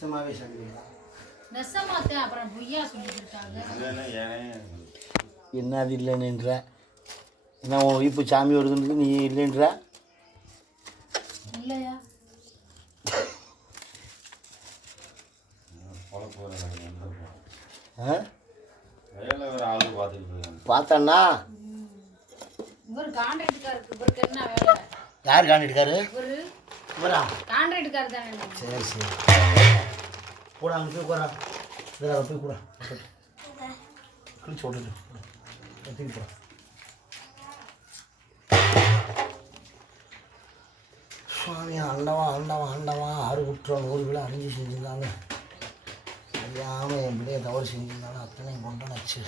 நெசமாவே சொல்லுவீங்களா? நெசமாத்தேன் அப்புறம் பொய்யா சொல்லிட்டு இருக்காங்க. என்ன அது இல்லைன்னுன்ற என்ன உன் இப்போ சாமி வருதுன்னு நீ இல்லைன்ற இல்லையா? பார்த்தாண்ணா இவர் கான்ட்ராக்டுக்காருக்கு இவருக்கு என்ன வேலை? யார் காண்டிருக்காரு? இவரா கான்ட்ராக்டுக்காரு தானே. சரி சரி கூட அங்கே போய் கூடா இதில் அதை போய் கூட கிழிச்சு விட்டுட்டு தூக்கி போட. சுவாமி ஆண்டவா ஆண்டவா ஆண்டவா 6 குற்றம் 100 கிலோ அறிஞ்சு செஞ்சுருந்தாங்க. அறியாமல் என் பிள்ளைய தவறு செஞ்சுருந்தாலும் அத்தனை கொண்டு நச்சு.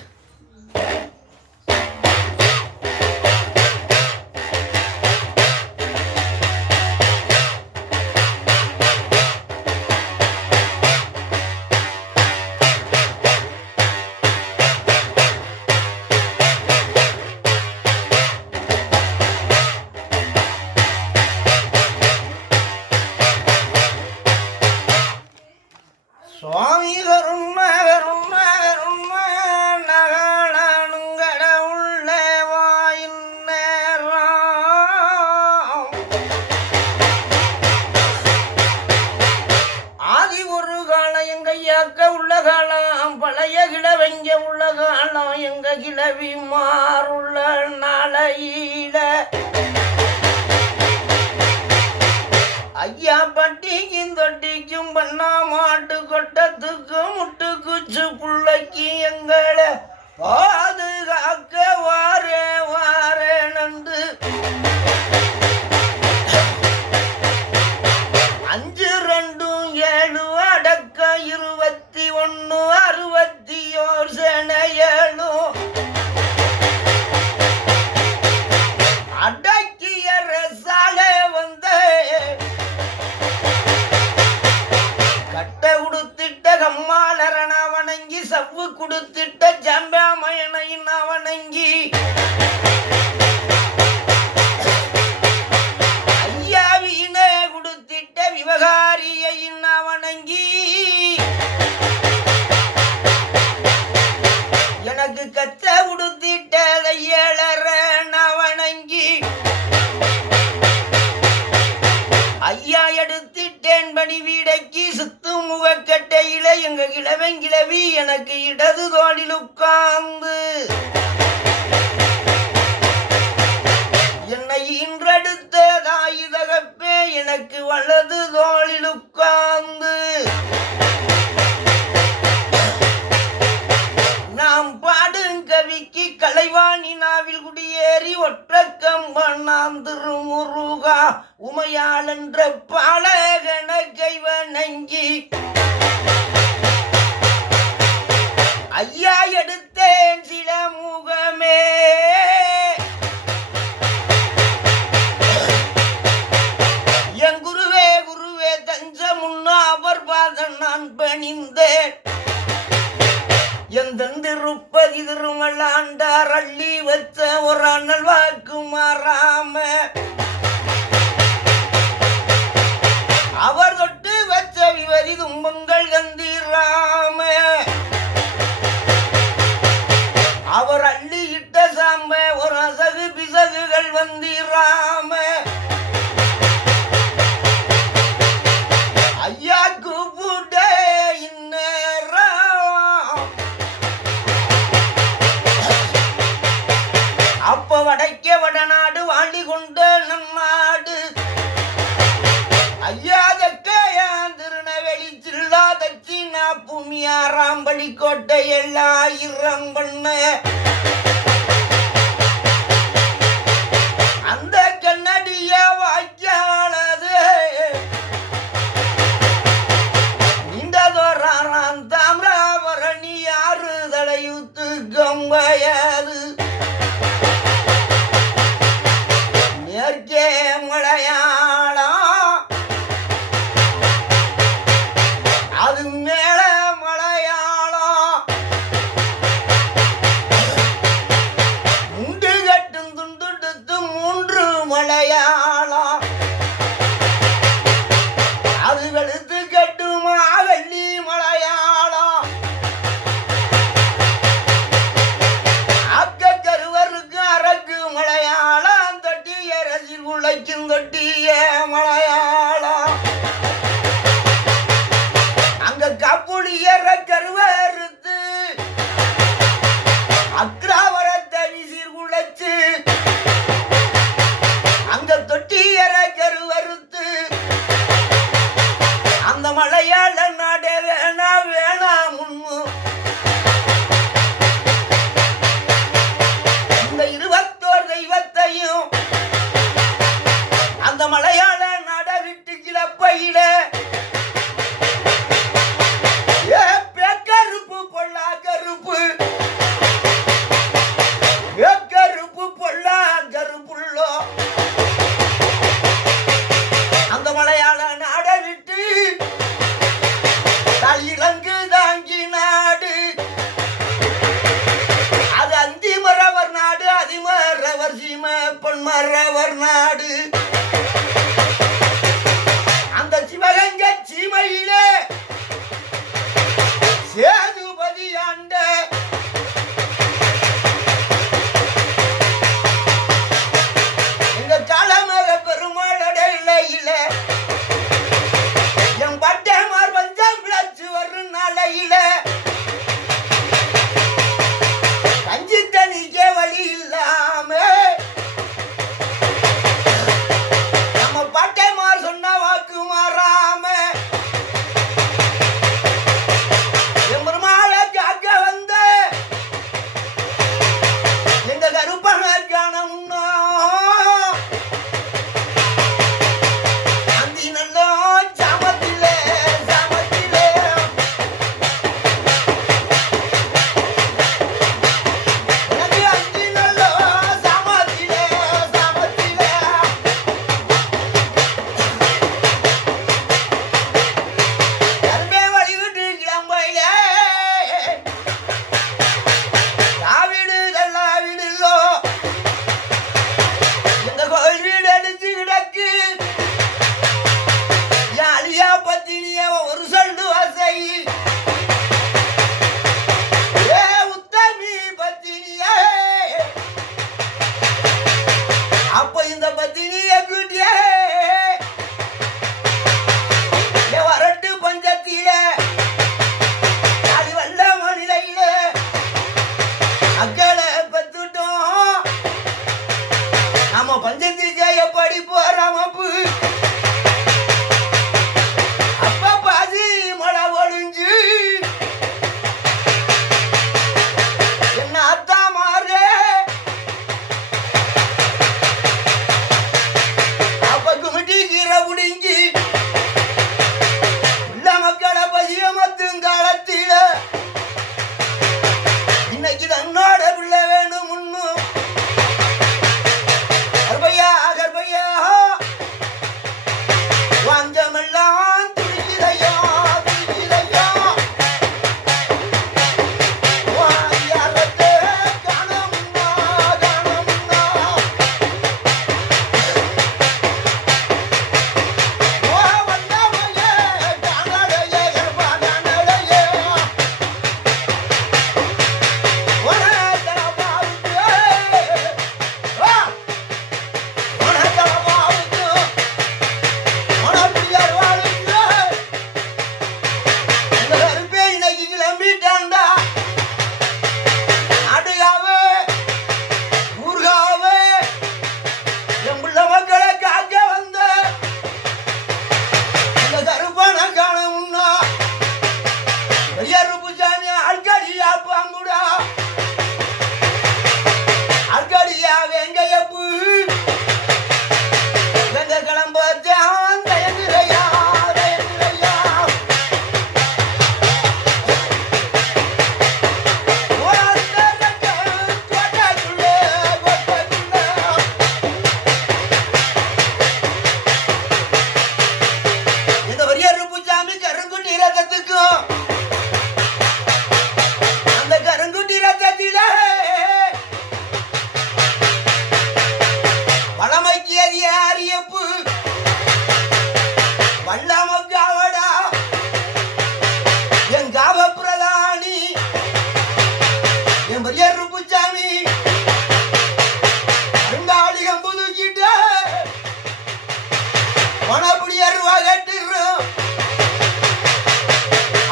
சுவாமி கருண கருண கருண நகனுங்கட உள்ள வாயின் நேரம் ஆதி ஒரு காலம் எங்க ஐயாக்க உள்ள காலம் பழைய கிழவெங்க உள்ள காலம் எங்க கிழவி மாறுள்ள நாளையில ஐயா பட்டிக்கும் தொட்டிக்கும் பண்ணா மாட்டு கொட்டத்துக்கும் முட்டு குச்சு புள்ளைக்கு எங்களை பாதுகாக்க வாரே வாரே நந்து 5 2 7 அடக்க 21 61 சேனையேழு அடக்கிய ரசாலே வந்து கட்ட உடுத்திட்ட கம்மாளரன் அவனங்கி சவ்வு கொடுத்திட்ட ஜம்பாமயனையின் அவனங்கி ஐயா வீணே கொடுத்திட்ட விவகாரியையின் அவனங்கி எனக்கு கத்த உடுத்திட்ட தையலரன் அவனங்கி ஐயா எடுத்திட்டேன் பணி வீடைக்கு சுத்து முகக்கட்டையில எங்க கிழவெங்கிழவி எனக்கு இடது தோளில் உட்கார்ந்து என்னை இன்றெடுத்த தாய் தகப்பே எனக்கு வலது தோளில் உட்கார்ந்து நாம் பாடும் கவிக்கு கலைவாணி நாவில் குடியேறி ஒற்றக்கம்பன் நாம் திருமுருகா உமையாள் என்ற பாலகன கைவணங்கி ஐயா எடுத்தேன் சில முகமே என் குருவே குருவே தஞ்ச முன்னா அவர் பாதம் நான் பணிந்தேன். எந்த திருப்பதி திருமலாண்டார் அள்ளி வச்ச ஒரு அண்ணல் வாக்கு மாறாம அவர் தொட்டு வச்ச விவரி துன்பங்கள் கந்திராம அவர் அள்ளி இட்ட சாம ஒரு அசகு பிசகுகள் வந்திராம ஐயா கூப்பிட்ட இந்நேரம் அப்ப வடக்க வடநாடு வாண்டி கொண்ட நன்னாடு ஐயா தக்கையா திருநெல்வேலி சில்லா தட்சிணா பூமியாராம் பள்ளிக்கோட்டை எல்லாயிரம் பண்ண அந்த கண்ணடிய வாய்க்கானது நீண்டதோராம் தாமிராபரணி ஆறு தலையுத்து கம்பையாது நேர்க்கே மலையாளம் அது மேல மலையாளம் முண்டு கட்டும் துண்டுடுத்து 3 மலையாளம்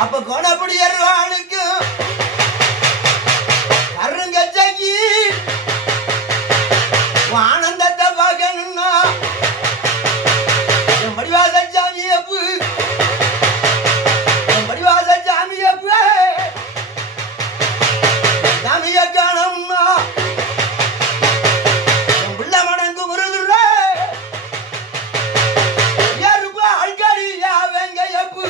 அப்ப கொடப்படி ஏறுவாளுக்கு கருங்கச்சைக்கு ஆனந்தத்தை பார்க்கணும்னா என் படிவாச சாமியப்பு சாமிய காணம்னா என் பிள்ளை மடங்கு முருகுற யாருப்பா அல்காரியா வெங்கையப்பு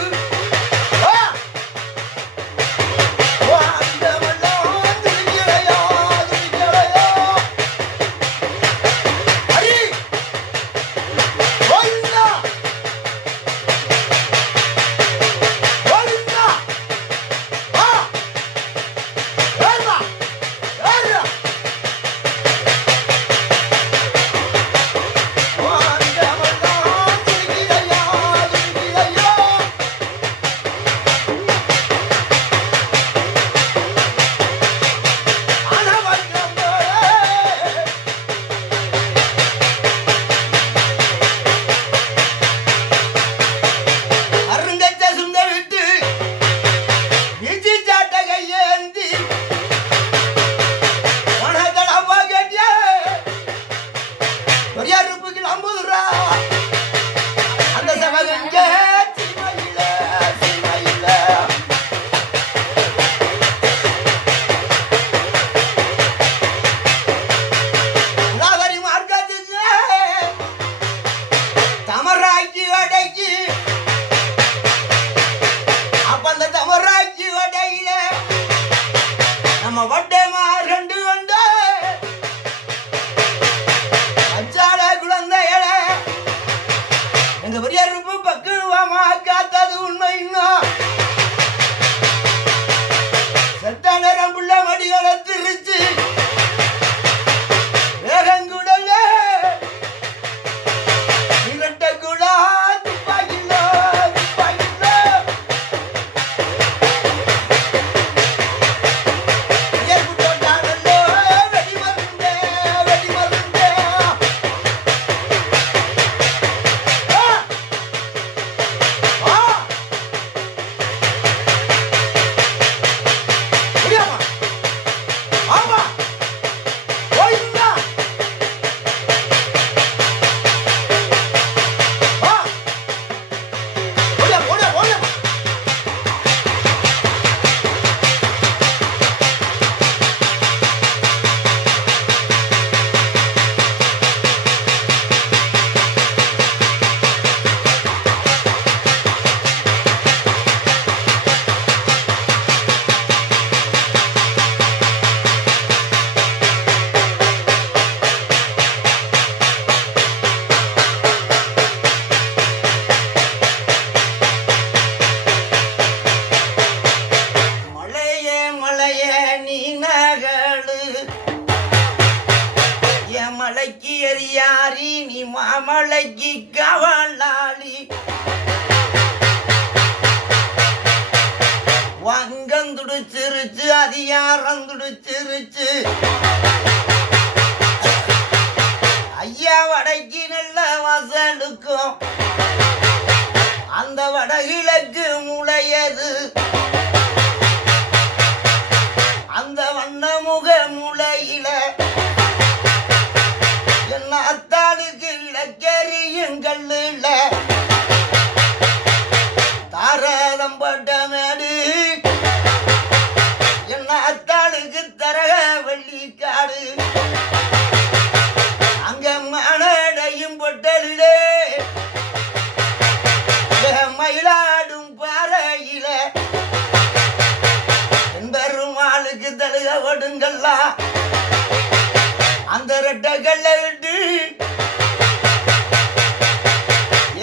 மாமலைக்கு கவலாளி வங்கந்துடிச்சிருச்சு அதிகாரம் துடிச்சிருச்சு ஐயா வடக்கு நல்ல வாசலுக்கும் அந்த வடகிழக்கு முளையது அந்த வண்ணமுக முளையில என்ன அத்தாளுக்கு விளக்கெறியும் கல்லுல தாரதம்பட்ட மேடு என்ன அத்தாளுக்கு தரக வெள்ளிக்காடு அங்க மனடையும் பொட்டலிலே மயிலாடும் பாறையில பெருமாளுக்கு தழுக வடுங்கல்லா அந்த ரெட்ட கல்ல விட்டு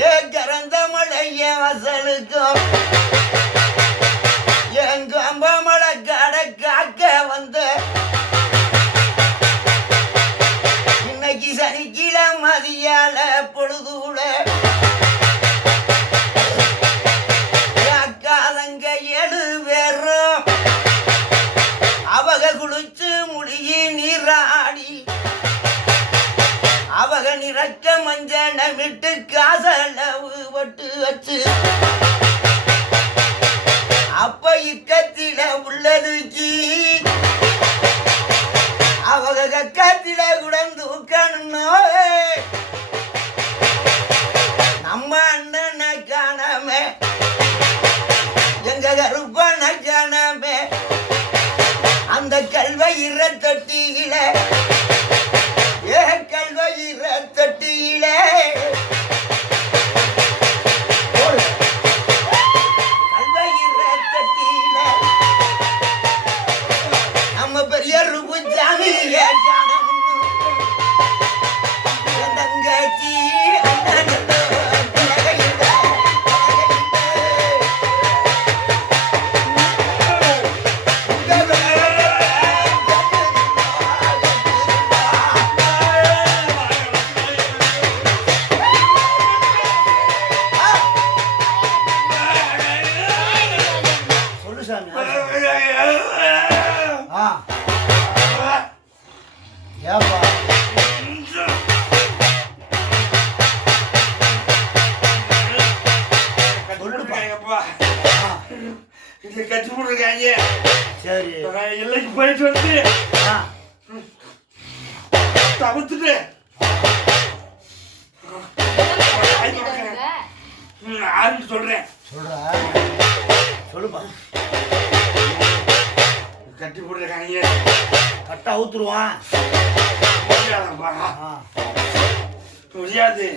ஏ கரந்த மழைய வசலுக்கும் என் கம்பமலை கடை காக்க வந்த இன்னைக்கு சனிக்கிழமை மதியால பொழுதுல அக்காதங்க 7 பேரும் அவக குளிச்சு முடியி நீராடி அவக நிறக்க மஞ்சன விட்டு காசளவு பட்டு வச்சு இக்கத்தில உள்ளதுக்கி அவங்க கக்கத்தில குடந்தூக்கணும்னோ நம்ம அண்ணனை காணாமே எங்க கருப்பனை காணாமே அந்த கல்வயிற தொட்டியில ஏ கல்வயிற தொட்டியில கல்வயிற தொட்டியில நம்ம பெரிய ருபுஜாமி தங்கச்சி கட்டி போட்டுருக்காங்க. சரி எல்லைக்கு போயிட்டு வந்து தவிர்த்துட்டு ஆறுன்னு சொல்றேன். சொல்லுப்பா. கட்டி போட்டுருக்காங்க. கட்டா ஊத்துருவான் முடியாதுப்பா, முடியாது.